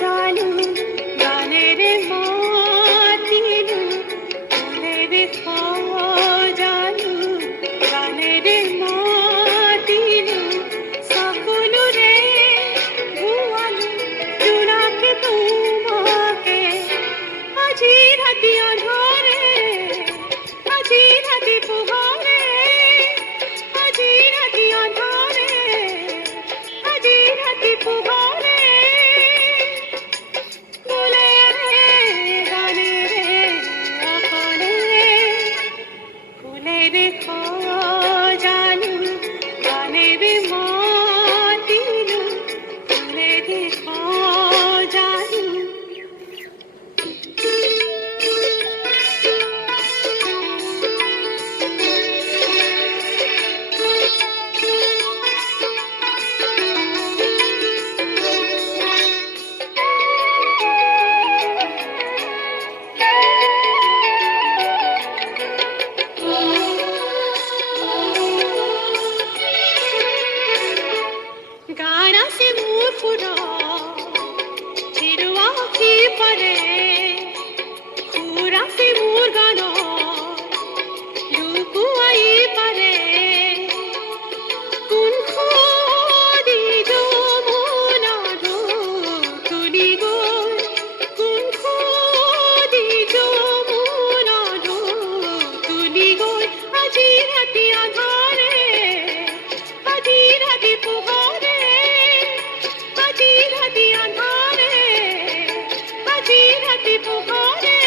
জালু গানের মাতিলু ফুলের জালু গানের মাতিলু সকলু রে ভুয়ালু জুনাকে তোমাকে আজি রাতি আধারে আজি রাতি পুহারে আজি রাতি আধারে আজি রাতি পুহারে ফুলে গানে রে আকালে ফুলের জালু গানের মাতিলু ফুলের জালু गाना से मोर फुरा चिरुआ की परे खूरा से मोर गाना लुकुआई परे कुन खोदी जो मोना दो तुली गो कुन खोदी जो मोना दो तुली गो আজি রাতি আধারে আজি রাতি পুহারে আজি রাতি আধারে আজি রাতি পুহারে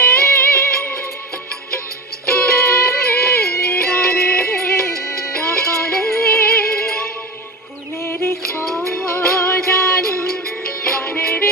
গানে রে আকালে ফুলের জালু গানের